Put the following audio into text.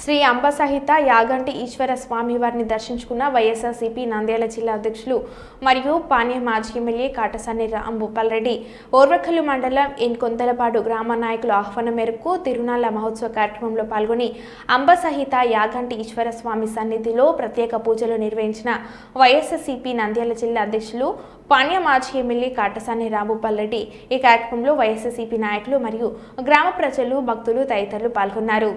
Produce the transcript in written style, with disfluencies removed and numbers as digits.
శ్రీ అంబసహిత యాగంటి ఈశ్వర స్వామి వారిని దర్శించుకున్న వైఎస్ఆర్సీపీ నంద్యాల జిల్లా అధ్యక్షులు మరియు పాణ్యం మాజీ ఎమ్మెల్యే కాటసాని రాంభూపాల్ రెడ్డి ఓర్వకల్లు మండలం కొంతలపాడు గ్రామ నాయకుల ఆహ్వానం మేరకు తిరునాళ్ల మహోత్సవ కార్యక్రమంలో పాల్గొని అంబసహిత యాగంటి ఈశ్వర స్వామి సన్నిధిలో ప్రత్యేక పూజలు నిర్వహించిన వైఎస్ఆర్సీపీ నంద్యాల జిల్లా అధ్యక్షులు పాణ్యం మాజీ ఎమ్మెల్యే కాటసాని రాంభూపాల్ రెడ్డి ఈ కార్యక్రమంలో వైఎస్ఆర్సీపీ నాయకులు మరియు గ్రామ ప్రజలు భక్తులు తదితరులు పాల్గొన్నారు.